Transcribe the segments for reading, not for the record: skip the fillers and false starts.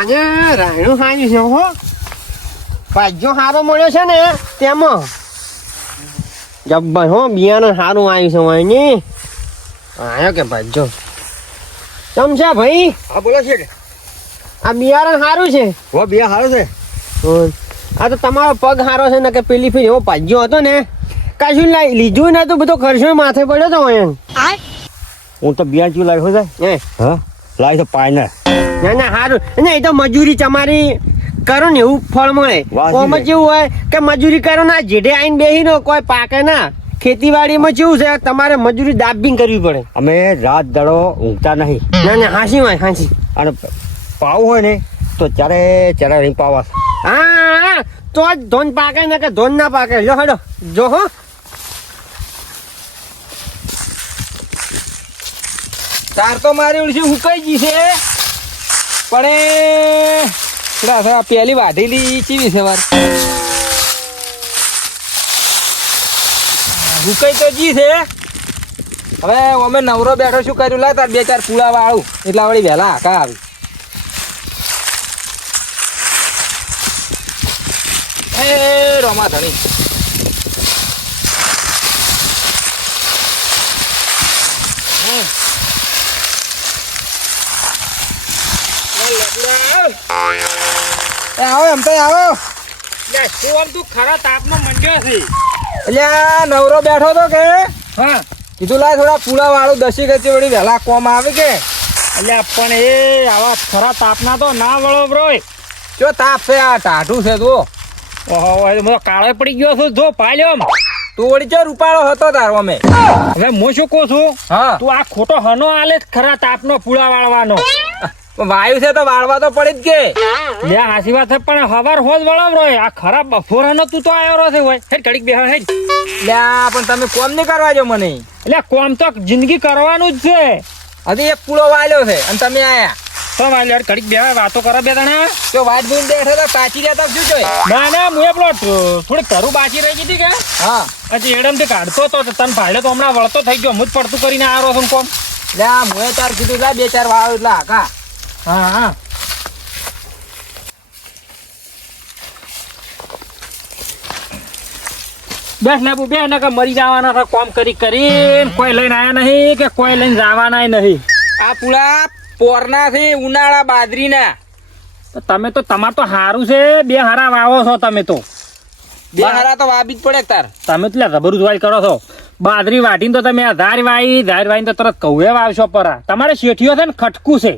મને રાયણું સારું છે હો. ભાજ્યો સારો મળ્યો છે ને તેમાં જબ્બર હો. બિયારણ સારું આવ્યું છે વાયની. આવ્યો કે ભાજ્યો ચમ છે ભાઈ? હા બોલો છે. આ બિયારણ સારું છે. હો બિયા સારું છે. આ તો તમારો પગ સારો છે ને કે પેલી ફીર એવો ભાજ્યો હતો ને કશું લીધું ને તો બધો ખર્ચો માથે પડ્યો તો એમ. હું તો બિયા ચૂ લાવ્યો છે. હા લાવી તો પાય ના ના સારું ને. એ તો મજૂરી તમારી કરો ને એવું ફળ મળે. કોમાં કેવું હોય કે મજૂરી કરો ના જેડે આવીને બેસી નો કોઈ પાકે ના. ખેતીવાડીમાં કેવું છે તમારે મજૂરી દાબીને કરવી પડે. અમે રાત દાડો ઊંઘતા નહીં. ના ના હાંસી હોય હાંસી. અને પાવ હોય ને તો ચારે નહીં પાવા. હા તો જ ધોન પાકે ને કે ધોન ના પાકે. લો હેડો જો હો. તાર તો મારી ઉડશે હુકાઈ ગઈ છે પણ પેલી વાઢેલી ચીવી છે વાર હુકાઈ તો જી છે. હવે અમે નવરો બેઠો શું કર્યું લા તાર બે ચાર પૂળા વાળું એટલા વળી વહેલા હાકા આવી. એ રોમા ધણી આવો એમ તો આવો. શું આમ તું ખરા તાપમાં મંડ્યો છે? એટલે નવરો બેઠો તો કે હા કીધું લાય થોડા પૂળા વાળું 10 ગચી વળી વહેલા કોમ આવે કે. એટલે પણ એ આવા ખરા તાપના તો ના વળો બ્રો. જો તાપ છે આ ટાઢું છે તો. ઓહો કાળો પડી ગયો છું જો પાલ્યો. તું વળી ચો રૂપાળો હતો તારો અમે. હવે હું શું કહું છું હા તું આ ખોટો હનો આલે ખરા તાપનો પૂળા વાળવાનો. વાયુ છે તો વાળવા તો પડી જ કે. લે હાસી વાત છે પણ હવાર હોજ વળામ રો. આ ખરા બફોરાનો તું તો આવ્યો રહ્યો છે હોય. હેડ ઘડીક બેહ હેડ. લે પણ તમે કોમ નહીં કરવા જો મને. એટલે કોમ તો જિંદગી કરવાનું જ છે. હજી એક પૂળો વાલ્યો છે અને તમે આયા તો વાલે ઘડીક બેહ વાતો કરે બે તણા. જો વાટ જોઈને બેઠો તો કાચી રહ્યા તો શું જોઈ. ના ના હું એ પેલો થોડી ઘરું બાકી રહી ગઈ કે હા હજી એડમ થી કાઢતો તો તને ભાડે તો હમણાં વળતો થઈ ગયો. હું જ પડતું કરીને આવ્યો છું કોમ. લે હું તાર કીધું લા બે ચાર વાળો એટલે હાકા. હા હા બેસ ને બે ને કે મરી જવાના હતા કોમ કરી કરીને. કોઈ લઈને આયા નહીં કે કોઈ લઈને જવાના નહીં. આ પૂળા પોરના છે ઉનાળા બાજરીના. તમે તો તમાર તો સારું છે. બે હારા વાવો છો તમે તો. બે હારા તો વાવી જ પડે તાર. તમે તો રબરું વાઈ કરો છો. બાજરી વાટીને તો તમે ધાર વાઈને તો તરત કૌએ વાવશો પરા. તમારે શેઠીઓ છે ને ખટકું છે.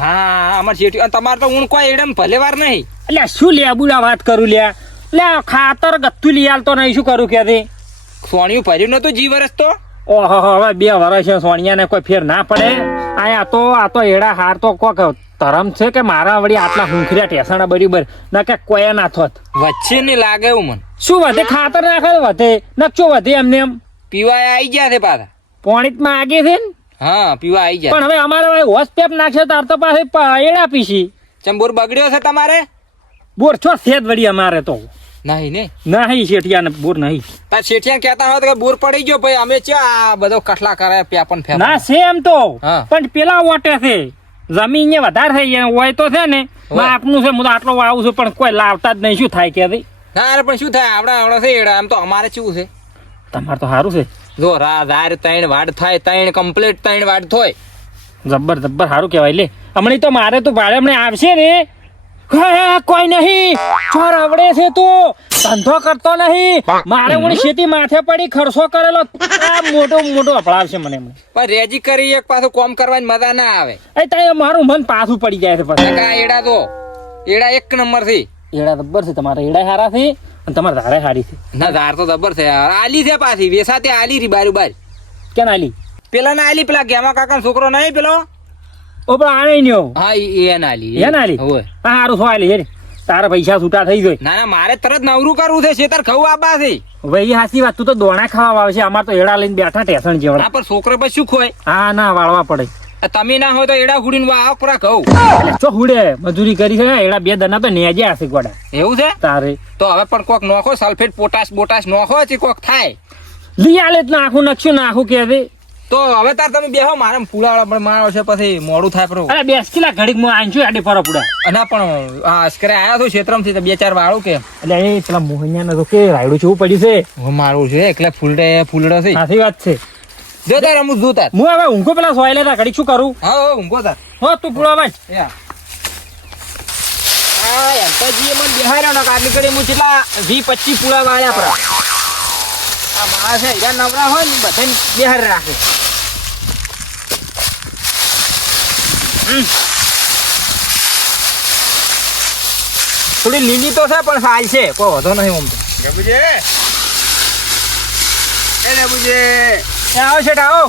હા અમાર શેઠી અને તમારે તો ઊણ કોઈ એડમ ભલે વાર નહીં. એટલે શું લેબુલા વાત કરું લ્યા. લે ખાતર ગત્તું લઈ આલતો નહીં શું કરું કે સોણિયું ભર્યું નતું જી વર્ષ તો. ઓહો હવે 2 વર્ષ છે સોનિયા ને કોઈ ફેર ના પડે. આ તો એડા હાર તો કોક ધરમ છે કે મારા વળી આટલા હુંખર્યા ટેસણા બરાબર ના કે કોઈ ના થોત વચ્ચે ને લાગે એવું મને. શું વધે ખાતર નાખે વધે નકશો વધે એમને એમ. પીવા આવી ગયા છે પાછા પોણીતમાં આગે છે ને. હા પીવા આવી ગયા. પણ હવે અમારે હોસ પેપ નાખશે તાર તો પાસે એડા પીસી. ચંબોર બગડ્યો છે તમારે? બોર છો સેજ વળી અમારે તો નહીં ને નહીં શેઠિયા ને બોર નહીં. તાર શેઠિયા કહેતા હોય તો બોર પડી ગયો ભાઈ અમે આ બધો કઠલા કરે પ્યાપન ફેર ના છે એમ તો હા. પણ પેલા વોટે છે જમીન ને વધારે થઈ જાય હોય તો છે ને આપનું છે હું આટલો વાવું છું પણ કોઈ લાવતા જ નહીં. શું થાય કે ના પણ શું થાય આવડા છે એડા એમ તો અમારે શું છે. તમારે તો સારું છે. જો રાત 3 વાડ થાય 3 કમ્પ્લીટ 3 વાડ થાય. જબ્બર સારું કેવાય. લે હમણાં તો મારે તો ભાડે હમણાં આવશે ને કોઈ નહીં ચોર આવડે છે તું ધંધો કરતો નહીં. મારે હું ખેતી માથે પડી ખર્ચો કરેલો મોટો અપડાવશે મને. પણ રેજી કરી એક પાછું કોમ કરવાની મજા ના આવે. મારું મન પાછું પડી જાય છે પછી. એડા તો એડા એક નંબર છે. એડા જબ્બર છે. તમારા એડા સારા છે અને તમારે ધારે સારી છે. ના ધાર તો જબર છે આલી છે પાછી વેસાતે આલી રી બારું બાર. કેમ આલી? પેલા ના આલી પેલા ગેમા કાકા છોકરો નહીં પેલો. ઓ પણ આને ન્યો. હા એ નાલી હોય સારું છો આલી હેરી. તારા પૈસા છૂટા થઈ જાય. ના ના મારે તરત નવરું કરવું છે શેતર ખવું આબા છે. ભાઈ હાસી વાત. તું તો દોણા ખાવા આવશે. અમારે તો એડા લઈને બેઠા ટેસણ જેવડા. હા પણ છોકરો પછી શું ખોય. હા ના વાળવા પડે. તમે ના હોય તો એડા હુડીને આવ પૂરા કહું. ચો હુડે મજૂરી કરી છે એડા 2 દના તો નેજ્યા હશે ગોડા. એવું છે તારે તો હવે પણ કોક નોખો સલ્ફેટ પોટાશ નોખો છે કોક થાય. લઈ આલે જ નાખું નકશું નાખું કે તો હવે તાર તમે બેહો મારે પુલાવાળા પણ મારો છે પછી મોડું થાય પર અરે બેસ કિલા ઘડીક માં આંચું આડે ફરો પુડા અને પણ આ અસ્કરે આયા તો ક્ષેત્રમથી તો 2-4 વાળું કે એટલે એ પેલા મોહનિયા તો કે રાયડું જેવું પડ્યું છે હું મારું છે એટલે ફૂલડો છે સાચી વાત છે જો તાર અમુક જો તાર હું હવે ઊંઘો પેલા સોય લેતા ઘડીક શું કરું હા ઊંઘો તાર હો તું પુડા ભાઈ યા આ એમ તો જી મને બેહાર્યો ને કાટલી કરી હું કેટલા 20-25 પુલા વાળ્યા પર આ મારા છે હીરા નવરા હોય ને બધાને બેહાર રાખે થોડી લીલી તો છે પણ સાલ છે કોઈ વધો નહીં આમ તો લેબુજી એ લેબુજી આવો છે આવો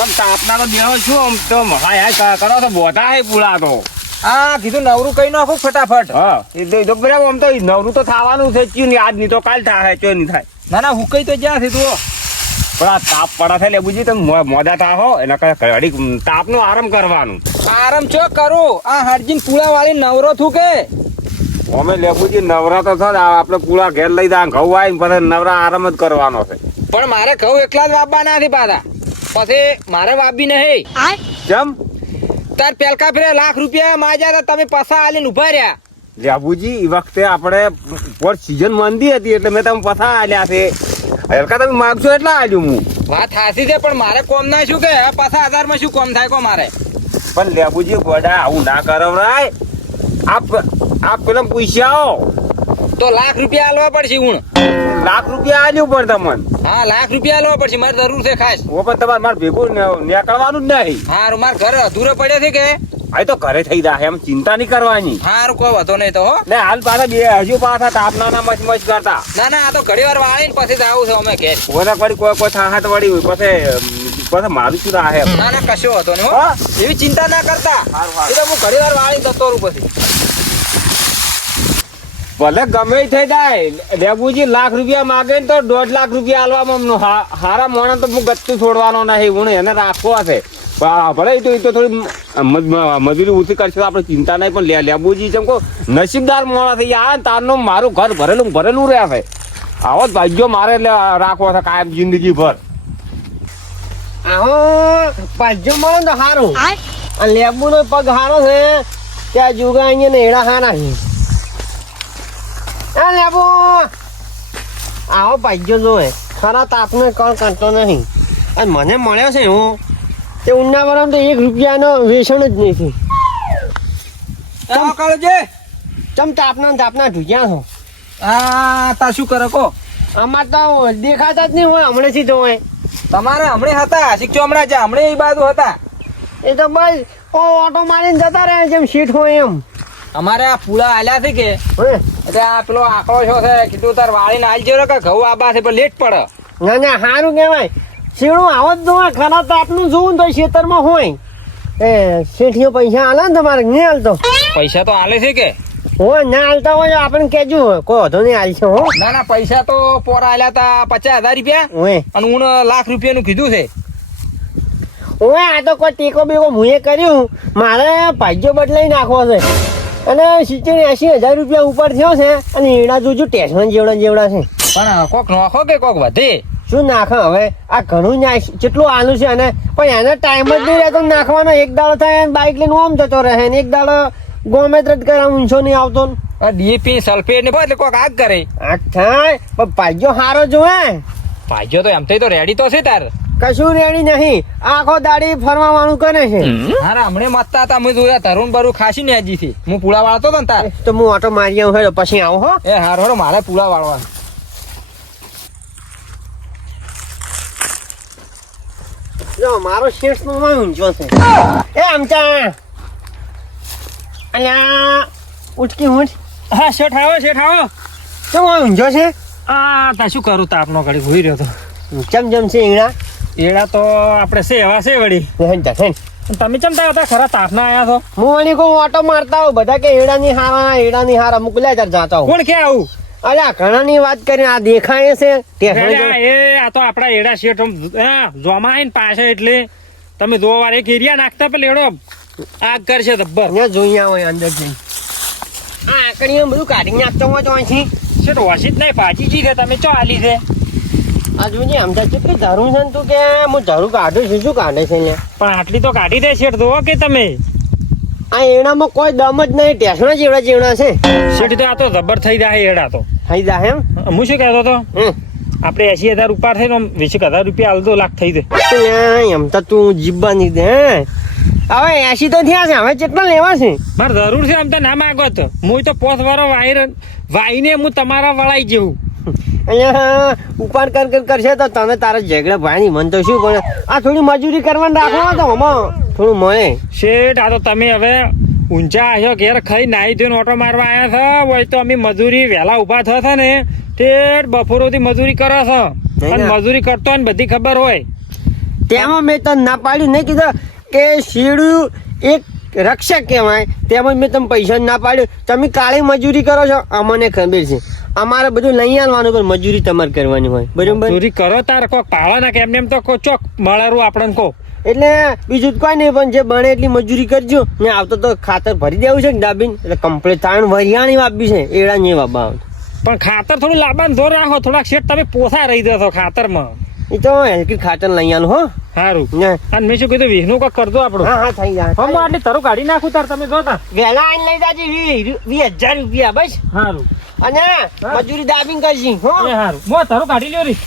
આમ તાપના તો બેહો છું આમ તો હાય કરો તો બોધા હે પુલા તો આ કીધું નવરું કઈ નાખું ફટાફટ હા એ તો બરાબર આમ તો નવરું તો થવાનું છે ચીન આજ નહીં તો કાલ થાય ચો નહીં થાય ના ના હુકઈ તો જ્યાં છે તું પણ આ તાપ પડે છે લેબુજી તમે મોડા થાહો એના કરતા ઘડી તાપનો આરામ કરવાનું આરામ ચો કરું આ હરજીન પુલા વાળી નવરો થું કે અમે લેબુજી નવરા તો થાય આપણે પુલા ઘેર લઈ જા ઘઉં આવીને પછી નવરા આરામ જ કરવાનો છે પણ મારે ઘઉં એકલા જ વાપવાના નથી પાછા પછી મારે વાપી નહીં જેમ તાર પેલકા ફેરે લાખ રૂપિયા માજ્યા હતા તમે પસા આલીને ઉભા રહ્યા લેબુજી એ વખતે આપણે પર સીઝન મંદી હતી એટલે મેં તમે પથા આલ્યા છે હલકા તમે માગશો એટલા આલ્યું હું વાત હાસી છે પણ મારે કોમ ના શું કે આ પાછા 1000 માં શું કોમ થાય કો મારે પણ લેબુજી ગોડા આવું ના કરવરાય આપ પેલા પૂછ્યા તો લાખ રૂપિયા આલવા પડશે હું લાખ રૂપિયા આલ્યું પણ તમને હા લાખ રૂપિયા આલવા પડશે મારે જરૂર છે ખાસ ઓ પણ તમારે મારે ભેગું નીકળવાનું જ નહીં હારું માર ઘર અધૂરો પડ્યો છે કે આ તો ઘરે થઈ જાય એમ ચિંતા નહીં કરવાની હારું કોઈ વાંધો નહીં તો હો ને હાલ પાછા હજુ પાછા તાપના મચ કરતા ના ના આ તો ઘડી વાર વાળીને પછી જ આવું છે અમે ઘેર ઓલા વળી કોઈ થાહાત વળી હોય પછી મારું શું રાહે ના ના કશો વાંધો નહીં હો હા? એવી ચિંતા ના કરતા હારું, હારું. એ તો હું ઘડી વાર વાળીને જતો રહું પછી ભલે ગમે ઈ થઈ જાય લેબુજી લાખ રૂપિયા માગે ને તો 1.5 લાખ રૂપિયા આલવામાં હારા મોણા તો હું ગત્તું છોડવાનો નહીં હું એને રાખવો હશે ભલે એ તો થોડી મજૂરી ઓછી કરશે તો આપણે ચિંતા નહીં પણ લેબુજી જેમ કહો નસીબદાર મોણા થઈ આ તારનું મારું ઘર ભરેલું રહે છે આવો જ ભાગ્યો મારે રાખવો છે કાયમ જિંદગી ભર આહો પાજો મળે તો સારું આ લેબુ નો પગ હારો છે ત્યાં જુગા અહીંયા ને એડા હારા છે આ લેબુ આવો પાજો જોવે ખરા તાપને કળ કાઢતો નહીં અને મને મળ્યો છે હું તે ઉના વરામ તો 1 રૂપિયાનો વેચાણ જ નથી ચાલો કાળુજી ચમ તાપના ઢૂક્યા છો આ તા શું કરે કો અમાર તો દેખાતા જ નહીં હોય હમણાંથી તો હોય તમારે હમણે હતા શીખજો હમણાં છે હમણે એ બાજુ હતા એ તો બસ ઓટો મારીને જતા રહે જેમ સીટ હોય એમ અમારે આ પુલા આલ્યા છે કે હે એટલે આ પેલો આંકડો છો છે કીધું તાર વાળીને આલજો રે કે ઘઉં આબા છે પણ લેટ પડે ના ના સારું કહેવાય શેણું આવો જ જોવા ખરા તાપનું જોવું ને તો ખેતરમાં હોય એ શેઠીઓ પૈસા આલે ને તમારે નહીં હાલતો પૈસા તો આલે છે કે હોય ના હાલતા હોય તો આપણને કહેજો કોઈ વધુ નહીં હાલશે હો ના ના પૈસા તો પોરા આલ્યા હતા 50,000 રૂપિયા હોય અને હું લાખ રૂપિયાનું કીધું છે હોય આ તો કોઈ ટેકો બેકો મુએ કર્યું મારે ભાગ્યો બદલાઈ નાખવો છે અને 70-80 હજાર રૂપિયા ઉપર થયો છે અને એડા જોજો ટેશન જેવડા છે પણ કોક નોખો કે કોક વધે શું નાખે હવે આ ઘણું નાખ કેટલું આલું છે અને પણ એને ટાઈમ જ નહીં રહેતો નાખવાનો એક દાડો થાય બાઇક લઈને ઓમ જતો રહે ને એક દાડો ગમે ત્રત કરા ઊંચો નહીં આવતો ને ડીએપી સલ્ફેટ ને એટલે કોક આગ કરે આ થાય પણ ભાગ્યો હારો જોવે ભાઈજો તો એમ તો રેડી તો છે તાર કશું રેડી નહીં આખો દાડી ફરવા વાળું કરે છે હારા હમણે મતતા હતા અમે જોયા તરુણ બરું ખાસી ને હજી થી હું પુલા વાળતો હતો ને તાર તો હું ઓટો મારી આવું હેડો પછી આવું હો એ હાર હરો મારે પુલા વાળવા જો મારો શેઠ નો માં ઊંચો છે એ આમચા અલ્યા ઉઠકી ઊંઠ હા શેઠ આવો શું ઊંચો છે આ તા શું કરું તાપનો ઘડી ભૂઈ રહ્યો તો ચમ છે ઈંગડા એડા તો આપણે સેવા છે વળી તમે ચમતા હતા ખરા તાપના આયા છો હું વળી કોઈ ઓટો મારતા હોઉં બધા કે એડાની હારા મોકલ્યા ત્યારે જાતા હોઉં કોણ કે આવું અલ્યા ઘણા ની વાત કરી આ દેખાય છે અલ્યા, એ આ તો આપડા એડા શેઠ જોમાં આવીને પાસે એટલે તમે દો વાર એક એરિયા નાખતા પેલા એડો આગ કરશે જબ્બર જોઈ આવો અંદર જઈ આ આકડીઓ બધું કાઢી નાખતો હોય તો અહીંથી શેઠ ઓછી જ નહીં ભાજી જી છે તમે ચો આલી છે આ જોજે આમદા કેટલી ધરું છે ને તું કે હું ધરું કાઢું છું શું કાઢે છે ને પણ આટલી તો કાઢી દે શેઠ જોવો કે તમે આ એણામાં કોઈ દમ જ નહીં ટેસણા જેવડા છે શેઠ તો આ તો જબર થઈ જાય એડા તો થઈ જા એમ હું શું કહેતો હતો હમ. આપણે 80,000 ઉપર થાય તો 20,000 રૂપિયા હાલ 2 લાખ થઈ દે એમ તો તું જીવવાની દે હે હવે 80 તો થયા છે હવે કેટલા લેવા છે મારે જરૂર છે આમ તો ના માંગો તો હું તો પોસ વાળો વાઈને હું તમારા વળાઈ જેવું અહીંયા ઉપાડ કર કરશે તો તને તારા ઝઘડા ભાઈ મન તો શું પણ આ થોડી મજૂરી કરવાનું રાખવા તો આમાં થોડું મળે શેઠ આ તો તમે હવે ઊંચા આવ્યો ઘેર ખાઈ નાહી ધોઈને ઓટો મારવા આવ્યા છો હોય તો અમે મજૂરી વહેલા ઊભા થયા ને તે બપોરોથી મજૂરી કરે છે અને મજૂરી કરતો હોય ને બધી ખબર હોય તેમાં મેં તને ના પાડ્યું નહીં કીધું કે શીડું એક રક્ષક કહેવાય તેમાં મેં તમે પૈસા ના પાડ્યું તમે કાળી મજૂરી કરો છો અમને ખબર છે અમારે બધું લઈ આવવાનું પણ મજૂરી તમારે કરવાની હોય બરોબર મજૂરી કરો તાર કોક પાળા ના કે એમને એમ તો કો ચોક મળેરું આપણને કહો એટલે બીજું કોઈ નહીં પણ જે બને એટલી મજૂરી કરજો ને આવતો તો ખાતર ભરી દેવું છે ને ડાબીને એટલે કમ્પ્લીટ થાય વરિયાણી વાપી છે એડા નહીં વાપવા પણ ખાતર થોડું લાંબાને જોર રાખો થોડાક શેઠ તમે પોસા રહી જશો ખાતરમાં એ તો હલકી ખાતર લઈ આવવાનું હો સારું ને અને મેં શું કીધું વિહનું કોક કરજો આપણું હા હા થઈ જાય હું આટલી તરું કાઢી નાખું તાર તમે જોતા વહેલા આઈને લઈ જાજે 20,000 રૂપિયા બસ સારું અને મજૂરી દાબીને કરજી હો એ સારું હું તરું કાઢી લ્યો રી